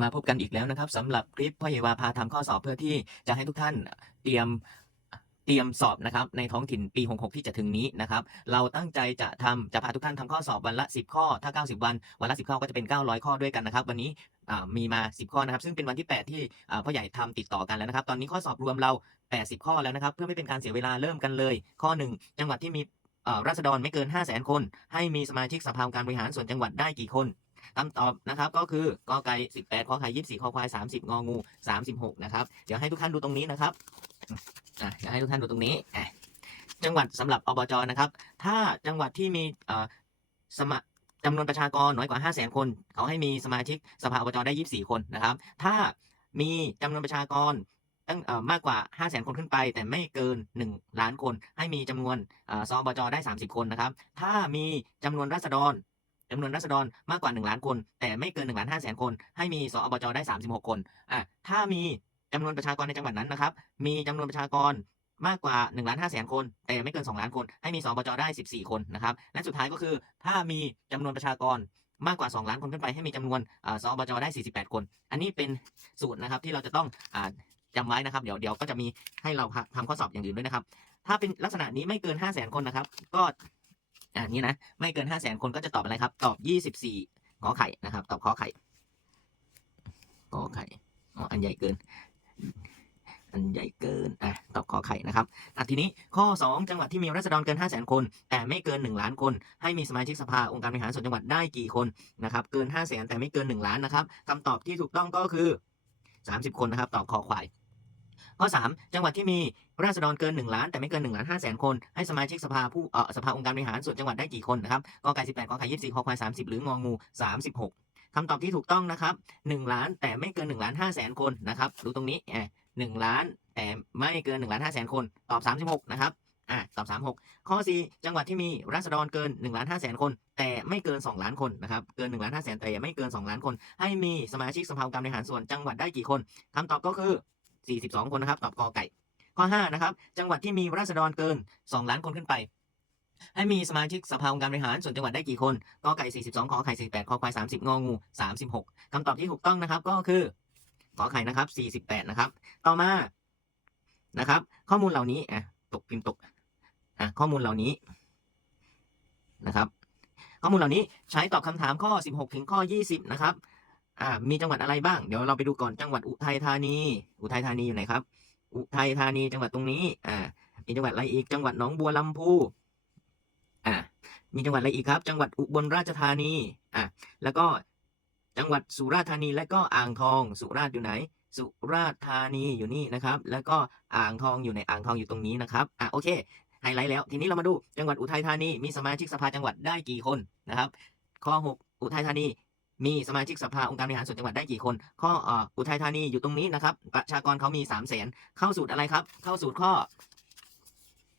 มาพบกันอีกแล้วนะครับสำหรับคลิปพ่อเยวาพาทำข้อสอบเพื่อที่จะให้ทุกท่านเตรียมเตรียมสอบนะครับในท้องถิ่นปี 66 ที่จะถึงนี้นะครับ เราตั้งใจจะทำจะพาทุกท่านทำข้อสอบวันละ 10 ข้อ ถ้า 90 วัน วันละ 10 ข้อก็จะเป็น 900 ข้อด้วยกันนะครับ วันนี้มีมา 10 ข้อนะครับ ซึ่งเป็นวันที่ 8 ที่พ่อใหญ่ทำติดต่อกันแล้วนะครับ ตอนนี้ข้อสอบรวมเรา 80 ข้อแล้วนะครับ เพื่อไม่เป็นการเสียเวลาเริ่มกันเลย ข้อ 1 จังหวัดที่มีราษฎรไม่เกิน 5 0 0 0 0 0 คน ให้มีสมาชิกสภาการบริหารส่วนจังหวัดได้กี่คน คำตอบนะครับก็คือกอไก่18ขอไข่24คอควาย30 งองู 36 นะครับ เดี๋ยวให้ทุกท่านดูตรงนี้นะครับอะเดี๋ยวให้ทุกท่านดูตรงนี้อะจังหวัดสำหรับอบจนะครับ ถ้าจังหวัดที่มีสมจำนวนประชากรน้อยกว่า 5 0 0 0 0 0 คน เขาให้มีสมาชิกสภาอบจได้ 24 คนนะครับ ถ้ามีจำนวนประชากรตั้งมากกว่า 5 0 0 0 0 0 คนขึ้นไป แต่ไม่เกิน 1 ล้านคน ให้มีจำนวนเอ่อสอบจได้ 30 คนนะครับ ถ้ามีจำนวนราษฎร จำนวนราษฎรมากกว่า 1 ล้านคน แต่ไม่เกิน1ล้าน5แสนคน ให้มีสอบจได้ 36 คนอะถ้ามีจำนวนประชากรในจังหวัดนั้นนะครับ มีจำนวนประชากรมากกว่า1ล้าน5แสนคน แต่ไม่เกิน 2 ล้านคน ให้มีสอบจได้ 14 คนนะครับ และสุดท้ายก็คือถ้ามีจำนวนประชากรมากกว่า 2 ล้านคนขึ้นไปให้มีจำนวนอ่าสอบจได้ 48 คน อันนี้เป็นสูตรนะครับที่เราจะต้องอ่าจำไว้นะครับ เดี๋ยวเดี๋ยวก็จะมีให้เราทำข้อสอบอย่างอื่นด้วยนะครับ ถ้าเป็นลักษณะนี้ไม่เกิน 5 0 0แสนคนนะครับ ก็ อ่านี้นะไม่เกิน5 0 0แสนคนก็จะตอบอะไรครับ ตอบ24ขอไข่นะครับ ตอบขอไข่ขอไข่อ๋ออันใหญ่เกิน อันใหญ่เกินอะตอบขอไข่นะครับอะทีนี้ข้อ 2 จังหวัดที่มีราษฎรเกิน 5 0 0แสนคน แต่ไม่เกิน 1 ล้านคน ให้มีสมาชิกสภาองค์การบริหารส่วนจังหวัดได้กี่คนนะครับเกิน 5 0 0แสนแต่ไม่เกิน 1 ล้านนะครับคำตอบที่ถูกต้องก็คือ 30 คนนะครับตอบคอควาย ข้อ 3 จังหวัดที่มีราษฎรเกิน 1 ล้าน แต่ไม่เกิน1ล้าน5แสนคน ให้สมาชิกสภาผู้เอ่อสภาองค์การบริหารส่วนจังหวัดได้กี่คนนะครับกอไก่18กอไข่24คอควาย30 หรืององู 36คำตอบที่ถูกต้องนะครับ1ล้านแต่ไม่เกิน1ล้าน5แสนคนนะครับดูตรงนี้อะ1ล้านแต่ไม่เกิน1ล้าน5แสนคน ตอบ 36 นะครับอะตอบ 36 ข้อ 4 จังหวัดที่มีราษฎรเกิน1ล้าน5แสนคน แต่ไม่เกิน 2 ล้านคนนะครับ เกิน1ล้าน5แสนแต่ไม่เกิน 2 ล้านคน ให้มีสมาชิกสภาองค์การบริหารส่วนจังหวัดได้กี่คนคำตอบก็คือ 42 คนนะครับตอบกอไก่ ข้อ 5 นะครับ จังหวัดที่มีราษฎรเกิน 2 ล้านคนขึ้นไป ให้มีสมาชิกสภาองค์การบริหารส่วนจังหวัดได้กี่คนกอไก่ 42 ขอไข่ 48 คอควาย 30 งองู 36 คำตอบที่ถูกต้องนะครับก็คือขอไข่นะครับ 48 นะครับ ต่อมานะครับ ข้อมูลเหล่านี้อะตกพิมพ์ตกอะข้อมูลเหล่านี้นะครับ ข้อมูลเหล่านี้ใช้ตอบคำถามข้อ 16 ถึงข้อ 20 นะครับ อ่า มีจังหวัดอะไรบ้าง เดี๋ยวเราไปดูก่อนจังหวัดอุทัยธานี อุทัยธานีอยู่ไหนครับ อุทัยธานีจังหวัดตรงนี้ อ่า มีจังหวัดอะไรอีก จังหวัดหนองบัวลำพู อ่า มีจังหวัดอะไรอีกครับ จังหวัดอุบลราชธานี อ่า แล้วก็จังหวัดสุราษฎร์ธานีและก็อ่างทอง สุราษฎร์อยู่ไหน สุราษฎร์ธานีอยู่นี่นะครับ แล้วก็อ่างทองอยู่ในอ่างทองอยู่ตรงนี้นะครับ อ่าโอเค ไฮไลท์แล้ว ทีนี้เรามาดูจังหวัดอุทัยธานีมีสมาชิกสภาจังหวัดได้กี่คนนะครับ ข้อ 6 อุทัยธานี มีสมาชิกสภาองค์การบริหารส่วนจังหวัดได้กี่คน ข้ออุทัยธานีอยู่ตรงนี้นะครับ ประชากรเขามี3 0 0แสนเข้าสูตรอะไรครับ เข้าสูตรข้อ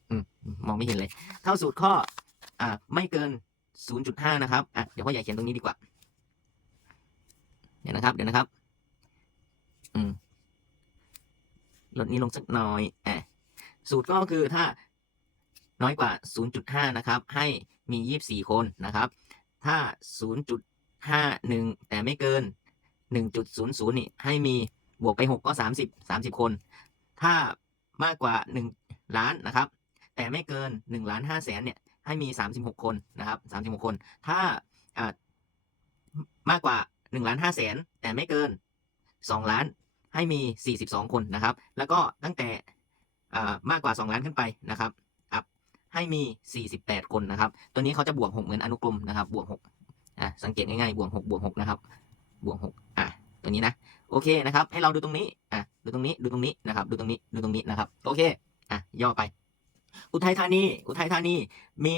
อมมองไม่เห็นเลย เข้าสูตรข้ออไม่เกิน 0.5 นะครับอะเดี๋ยวพ่อใหญ่เขียนตรงนี้ดีกว่า เดี๋ยวนะครับ เดี๋ยวนะครับ อืมลดนี้ลงสักหน่อยอะสูตรก็คือถ้าน้อยกว่า 0.5 นะครับ ให้มี 24 คนนะครับ ถ้า 0.51แต่ไม่เกิน1.00นี่ให้มีบวกไป6ก็30 30คน ถ้ามากกว่า1ล้านนะครับ แต่ไม่เกิน1ล้าน5แสนเนี่ยให้มี36คนนะครับ36คน ถ้าอ่ามากกว่า1ล้าน5แสนแต่ไม่เกิน2ล้านให้มี42คนนะครับ แล้วก็ตั้งแต่มากกว่า2ล้านขึ้นไปนะครับอัพให้มี 48 คนนะครับ ตัวนี้เขาจะบวก 6 เหมือนอนุกรมนะครับ บวก 6 อะสังเกตง่ายๆบวก6บวก6นะครับบวก6อะตัวนี้นะโอเคนะครับให้เราดูตรงนี้อะดูตรงนี้ดูตรงนี้นะครับดูตรงนี้ดูตรงนี้นะครับโอเคอะย่อไป อุทัยธานีอุทัยธานีมี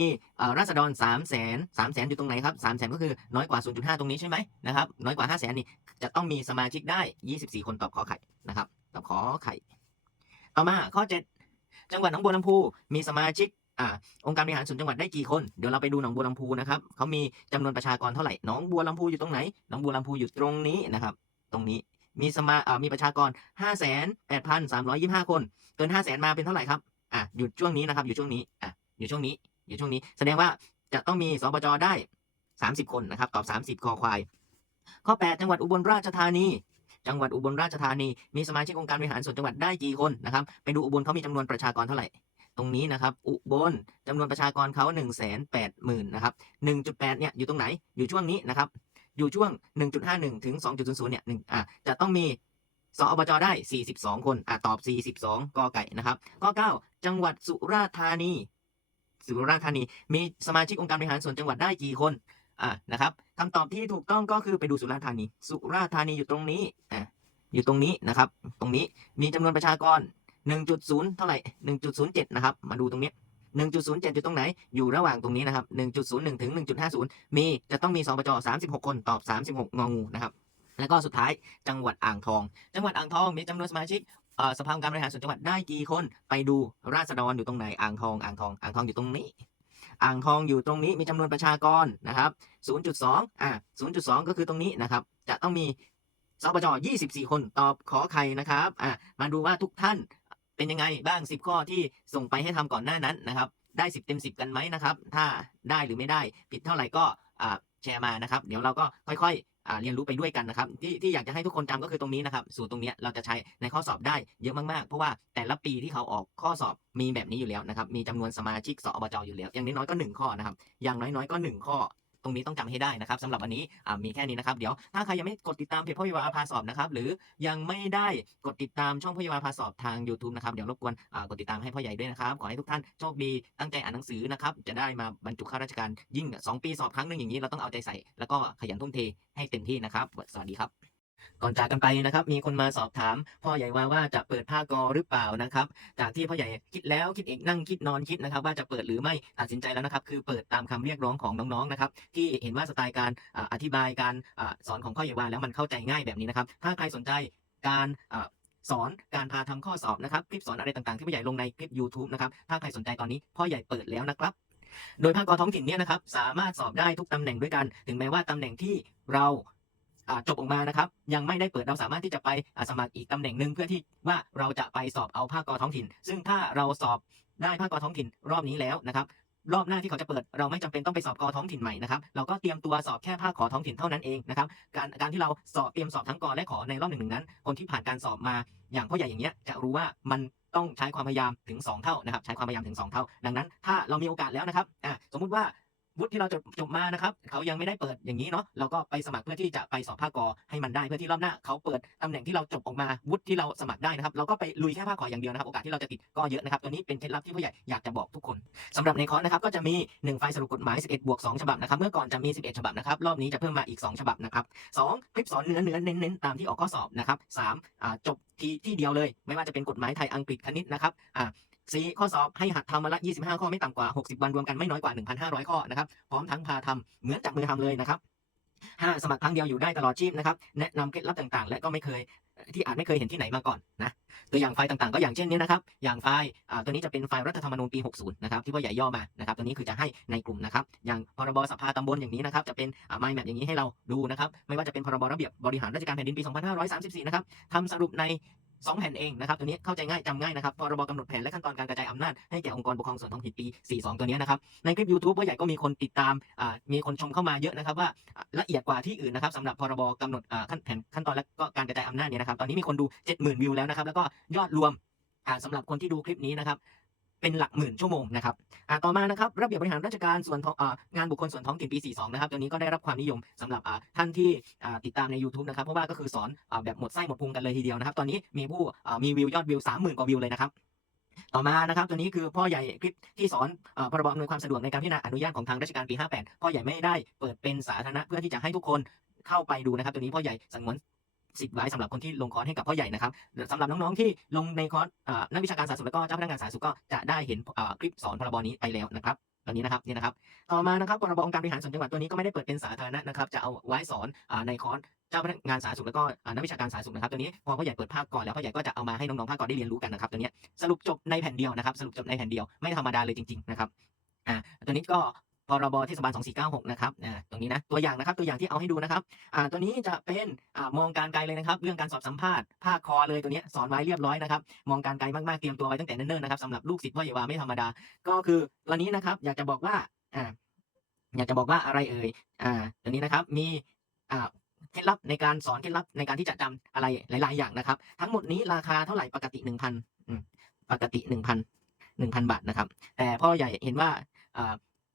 ราษฎร3 0 0แสน3แสนอยู่ตรงไหนครับ3 0 0แสนก็คือน้อยกว่า 0.5 ตรงนี้ใช่ไหมนะครับน้อยกว่า 5 0 0แสนนี่จะต้องมีสมาชิกได้ 24 คนตอบขอไข่นะครับตอบขอไข่ ต่อมาข้อ 7 จังหวัดหนองบัวลำพูมีสมาชิก อ่าองค์การบริหารส่วนจังหวัดได้กี่คนเดี๋ยวเราไปดูหนองบัวลำพูนะครับเขามีจำนวนประชากรเท่าไหร่หนองบัวลำพูอยู่ตรงไหนหนองบัวลำพูอยู่ตรงนี้นะครับ ตรงนี้มีสมาอ่ามีประชากร 5 8 3 2 5 คน เกิน 5 0 0แสนมาเป็นเท่าไหร่ครับอะอยู่ช่วงนี้นะครับ อยู่ช่วงนี้อะอยู่ช่วงนี้อยู่ช่วงนี้ แสดงว่าจะต้องมีสปจได้ 30 คนนะครับตอบ 30คอควาย ข้อ 8 จังหวัดอุบลราชธานีจังหวัดอุบลราชธานีมีสมาชิกองค์การบริหารส่วนจังหวัดได้กี่คนนะครับไปดูอุบลเขามีจำนวนประชากรเท่าไหร่ ตรงนี้นะครับ อุบลจำนวนประชากรเขา1 8 0 0 0 0นะครับ1.8เนี่ยอยู่ตรงไหนอยู่ช่วงนี้นะครับ อยู่ช่วง 1.51 ถึง 2.00 เนี่ยหนึ่งอะจะต้องมีสอบจได้ 42 คนอะตอบ 42กอไก่นะครับข้อ9จังหวัดสุราษฎร์ธานี สุราษฎร์ธานี มีสมาชิกองค์การบริหารส่วนจังหวัดได้กี่คนอะนะครับคำตอบที่ถูกต้องก็คือไปดูสุราษฎร์ธานี สุราษฎร์ธานีอยู่ตรงนี้อะอยู่ตรงนี้นะครับ ตรงนี้มีจำนวนประชากร 1.0 เท่าไหร่ 1.07 นะครับ มาดูตรงนี้ 1.07 อยู่ตรงไหน อยู่ระหว่างตรงนี้นะครับ 1.01 ถึง 1.50 มี จะต้องมีสปจ36 คน ตอบ 36 งองูนะครับ แล้วก็สุดท้าย จังหวัดอ่างทอง จังหวัดอ่างทอง มีจำนวนสมาชิกสภาองค์การบริหารส่วนจังหวัดได้กี่คน ไปดูราษฎรอยู่ตรงไหน อ่างทอง อ่างทอง อ่างทองอยู่ตรงนี้ อ่างทองอยู่ตรงนี้ มีจำนวนประชากรนะครับ 0.2 อ่า0.2 ก็คือตรงนี้นะครับ จะต้องมีสปจ24 คน ตอบขอไข่นะครับ อ่ามาดูว่าทุกท่าน เป็นยังไงบ้าง 10 ข้อที่ส่งไปให้ทำก่อนหน้านั้นนะครับ ได้ 10 เต็ม 10 กันไหมนะครับ ถ้าได้หรือไม่ได้ผิดเท่าไหร่ก็แชร์มานะครับ เดี๋ยวเราก็ค่อยๆเรียนรู้ไปด้วยกันนะครับที่ที่อยากจะให้ทุกคนจำก็คือตรงนี้นะครับ สูตรตรงเนี้ยเราจะใช้ในข้อสอบได้เยอะมากๆ เพราะว่าแต่ละปีที่เขาออกข้อสอบมีแบบนี้อยู่แล้วนะครับ มีจำนวนสมาชิกสอบจอยู่แล้ว อย่างน้อยๆก็ 1 ข้อนะครับ อย่างน้อยๆก็ 1 ข้อ รงนี้ต้องจำให้ได้นะครับสำหรับวันนี้มีแค่นี้นะครับเดี๋ยวถ้าใครยังไม่กดติดตามเพจพ่อวิวาพาสอบนะครับหรือยังไม่ได้กดติดตามช่องพ่อวิวาพาสอบทาง YouTube นะครับเดี๋ยวรบกวนกดติดตามให้พ่อใหญ่ด้วยนะครับขอให้ทุกท่านโชคดีตั้งใจอ่านหนังสือนะครับจะได้มาบรรจุข้าราชการยิ่ง 2 ปีสอบครั้งหนึ่งอย่างนี้เราต้องเอาใจใส่ แล้วก็ขยันทุ่มเทให้เต็มที่นะครับ สวัสดีครับ ก่อนจากกันไปนะครับ มีคนมาสอบถาม พ่อใหญ่ว่าว่าจะเปิดภาคกอหรือเปล่านะครับ จากที่พ่อใหญ่คิดแล้วคิดอีกนั่งคิดนอนคิดนะครับ ว่าจะเปิดหรือไม่ตัดสินใจแล้วนะครับ คือเปิดตามคำเรียกร้องของน้องๆนะครับ ที่เห็นว่าสไตล์การอธิบายการอสอนของพ่อใหญ่ว่าแล้วมันเข้าใจง่ายแบบนี้นะครับ ถ้าใครสนใจการสอนการพาทำข้อสอบนะครับ คลิปสอนอะไรต่างๆที่พ่อใหญ่ลงในคลิป YouTube นะครับ ถ้าใครสนใจตอนนี้พ่อใหญ่เปิดแล้วนะครับ โดยภาคกอท้องถิ่นเนี่ยนะครับสามารถสอบได้ทุกตำแหน่งด้วยกัน ถึงแม้ว่าตำแหน่งที่เรา จบออกมานะครับ ยังไม่ได้เปิดเราสามารถที่จะไปสมัครอีกตำแหน่งหนึ่งเพื่อที่ว่าเราจะไปสอบเอาภาคกอท้องถิ่น ซึ่งถ้าเราสอบได้ภาคกอท้องถิ่นรอบนี้แล้วนะครับรอบหน้าที่เขาจะเปิดเราไม่จำเป็นต้องไปสอบกอท้องถิ่นใหม่นะครับเราก็เตรียมตัวสอบแค่ภาคขอท้องถิ่นเท่านั้นเองนะครับการการที่เราสอบเตรียมสอบทั้งกอและขอในรอบหนึ่งหนึ่งนั้น คนที่ผ่านการสอบมาอย่างพ่อใหญ่อย่างเงี้ยจะรู้ว่ามันต้องใช้ความพยายามถึง 2 เท่านะครับใช้ความพยายามถึง 2 เท่า ดังนั้น ถ้าเรามีโอกาสแล้วนะครับอะสมมุติว่า วุฒิที่เราจบจบมานะครับเขายังไม่ได้เปิดอย่างนี้เนาะเราก็ไปสมัครเพื่อที่จะไปสอบภาคกอให้มันได้เพื่อที่รอบหน้าเขาเปิดตำแหน่งที่เราจบออกมาวุฒิที่เราสมัครได้นะครับ เราก็ไปลุยแค่ภาคขออย่างเดียวนะครับ โอกาสที่เราจะติดก็เยอะนะครับตัวนี้เป็นเคล็ดลับที่ผู้ใหญ่อยากจะบอกทุกคนสำหรับในคอร์สนะครับก็จะมี 1 ไฟล์สรุปกฎหมาย 11 บวก 2 ฉบับนะครับเมื่อก่อนจะมี 11 ฉบับนะครับรอบนี้จะเพิ่มมาอีก 2 ฉบับนะครับ2คลิปสอนเนื้อเนื้อเน้นๆตามที่ออกข้อสอบนะครับ3จบทีที่เดียวเลย ไม่ว่าจะเป็นกฎหมายไทยอังกฤษคณิตนะครับอ่า สี่ข้อสอบให้หัดทำมาละ 25 ข้อไม่ต่ำกว่า 60 วันรวมกันไม่น้อยกว่า 1,500 ข้อนะครับพร้อมทั้งพาทำเหมือนจับมือทำเลยนะครับห้าสมัครครั้งเดียวอยู่ได้ตลอดชีพนะครับแนะนำเคล็ดลับต่างๆ และก็ไม่เคยที่อาจไม่เคยเห็นที่ไหนมาก่อนนะตัวอย่างไฟล์ต่างๆ ก็อย่างเช่นนี้นะครับ อย่างไฟล์ตัวนี้จะเป็นไฟล์รัฐธรรมนูญปี 60 นะครับ ที่พ่อใหญ่ย่อมานะครับ ตัวนี้คือจะให้ในกลุ่มนะครับ อย่างพรบสภาตำบลอย่างนี้นะครับ จะเป็นอ่า mind map อย่างนี้ให้เราดูนะครับ ไม่ว่าจะเป็นพรบระเบียบ บริหารราชการแผ่นดินปี 2534 นะครับทำสรุปใน 2 แผ่นเองนะครับ ตัวนี้เข้าใจง่ายจำง่ายนะครับพรบกำหนดแผนและขั้นตอนการกระจายอำนาจให้แก่องค์กรปกครองส่วนท้องถิ่นปี 42 ตัวนี้นะครับ ในคลิป YouTube ว่าใหญ่ก็มีคนติดตามมีคนชมเข้ามาเยอะนะครับว่าละเอียดกว่าที่อื่นนะครับสำหรับพรบกำหนดขั้นแผนขั้นตอนและก็การกระจายอำนาจเนี่ยนะครับตอนนี้มีคนดู 70,000 วิวแล้วนะครับแล้วก็ยอดรวมสำหรับคนที่ดูคลิปนี้นะครับ เป็นหลักหมื่นชั่วโมงนะครับอ่าต่อมานะครับระเบียบบริหารราชการส่วนท้องงานบุคคลส่วนท้องถิ่นปี 42 นะครับตัวนี้ก็ได้รับความนิยมสำหรับท่านที่ติดตามใน YouTube นะครับเพราะว่าก็คือสอนอแบบหมดไส้หมดพุงกันเลยทีเดียวนะครับ ตอนนี้มีผู้มีวิวยอดวิว 30,000 กว่าวิวเลยนะครับต่อมานะครับตัวนี้คือพ่อใหญ่คลิปที่สอนอพรบอำนวยความสะดวกในการพิจารณาอนุญาตของทางราชการปี 58 พ่อใหญ่ไม่ได้เปิดเป็นสาธารณะเพื่อที่จะให้ทุกคนเข้าไปดูนะครับตัวนี้พ่อใหญ่สังวน สิทธิ์ไว้สำหรับคนที่ลงคอร์สให้กับพ่อใหญ่นะครับสำหรับน้องๆที่ลงในคอร์สนักวิชาการสาธารณสุขแล้วก็เจ้าพนักงานสาธารณสุขก็จะได้เห็นคลิปสอนพรบนี้ไปแล้วนะครับตัวนี้นะครับนี่นะครับ ต่อมานะครับพรบองค์การบริหารส่วนจังหวัดตัวนี้ก็ไม่ได้เปิดเป็นสาธารณะนะครับจะเอาไว้สอนในคอร์สเจ้าพนักงานสาธารณสุขแล้วก็นักวิชาการสาธารณสุขนะครับตัวนี้พอพ่อใหญ่เปิดภาคก่อนแล้วพ่อใหญ่ก็จะเอามาให้น้องๆภาคก่อนได้เรียนรู้กันนะครับตัวนี้สรุปจบในแผ่นเดียวนะครับ สรุปจบในแผ่นเดียวไม่ธรรมดาเลยจริงๆนะครับอ่าตัวนี้ก็ พรบเทศบาล2496นะครับตรงนี้นะตัวอย่างนะครับตัวอย่างที่เอาให้ดูนะครับอ่าตัวนี้จะเป็นอมองการไกลเลยนะครับ เรื่องการสอบสัมภาษณ์ภาคคอเลยตัวนี้สอนไว้เรียบร้อยนะครับ มองการไกลมากๆเตรียมตัวไว้ตั้งแต่เนิ่นๆนะครับสำหรับลูกศิษย์พ่อใหญ่วาไม่ธรรมดา ก็คือวันนี้นะครับ อยากจะบอกว่าออยากจะบอกว่าอะไรเอ่ยอตัวนี้นะครับมีเคล็ดลับในการสอนเคล็ดลับในการที่จะจำอะไรหลาย ๆ อย่างนะครับ ทั้งหมดนี้ราคาเท่าไหร่ปกติหนึ่งพันปกติหนึ่งพันหนึ่งพันบาทนะครับ แต่พ่อใหญ่เห็นว่า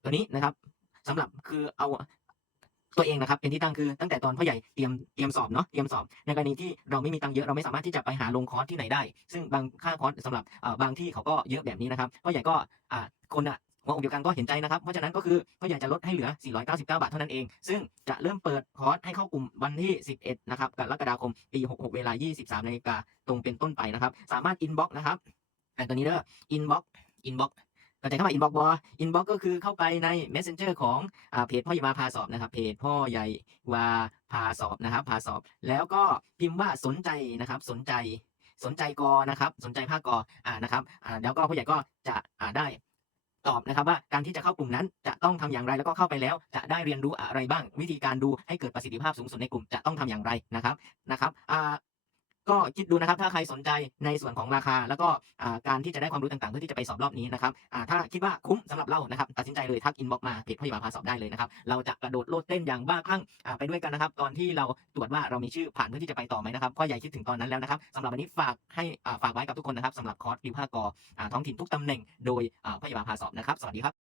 ตัวนี้นะครับสำหรับคือเอาตัวเองนะครับเป็นที่ตั้งคือตั้งแต่ตอนพ่อใหญ่เตรียมเตรียมสอบเนาะเตรียมสอบในกรณีที่เราไม่มีตังค์เยอะเราไม่สามารถที่จะไปหาลงคอร์สที่ไหนได้ ซึ่งบางค่าคอร์สสำหรับอ่าบางที่เขาก็เยอะแบบนี้นะครับพ่อใหญ่ก็อ่าคนอะหัวอกเดียวกันก็เห็นใจนะครับ เพราะฉะนั้นก็คือก็อยากจะลดให้เหลือ 499 บาทเท่านั้นเอง ซึ่งจะเริ่มเปิดคอร์สให้เข้ากลุ่มวันที่ 11 นะครับกรกฎาคม ปี 66 เวลา 23นาฬิกาตรงเป็นต้นไปนะครับ สามารถอินบ็อกนะครับอันตัวนี้เด้ออินบ็อกอินบ็อก เข้าใจคำว่าอินบ็อกบออินบ็อกก็คือเข้าไปใน messenger ของอเพจพ่อใหญ่วาพาสอบนะครับเพจพ่อใหญ่วาพาสอบนะครับพาสอบ แล้วก็พิมพ์ว่าสนใจนะครับ สนใจสนใจกอนะครับ สนใจภาคกออ่านะครับอ่าแล้วก็ผู้ใหญ่ก็จะอ่าได้ตอบนะครับว่าการที่จะเข้ากลุ่มนั้นจะต้องทำอย่างไรแล้วก็เข้าไปแล้ว จะได้เรียนรู้อะไรบ้าง วิธีการดูให้เกิดประสิทธิภาพสูงสุดในกลุ่มจะต้องทำอย่างไรนะครับนะครับอ่า ก็คิดดูนะครับถ้าใครสนใจในส่วนของราคา แล้วก็การที่จะได้ความรู้ต่างๆ เพื่อที่จะไปสอบรอบนี้นะครับถ้าคิดว่าคุ้มสำหรับเรานะครับตัดสินใจเลยทักอินบ็อกมาเพจพยาบาลพาสอบได้เลยนะครับเราจะกระโดดโลดเต้นอย่างบ้าคลั่งไปด้วยกันนะครับ ตอนที่เราตรวจว่าเรามีชื่อผ่านเพื่อที่จะไปต่อไหมนะครับพ่อใหญ่คิดถึงตอนนั้นแล้วนะครับสำหรับวันนี้ฝากให้ฝากไว้กับทุกคนนะครับสำหรับคอร์สดิวภากอท้องถิ่นทุกตำแหน่งโดยอ่าพยาบาลพาสอบนะครับสวัสดีครับ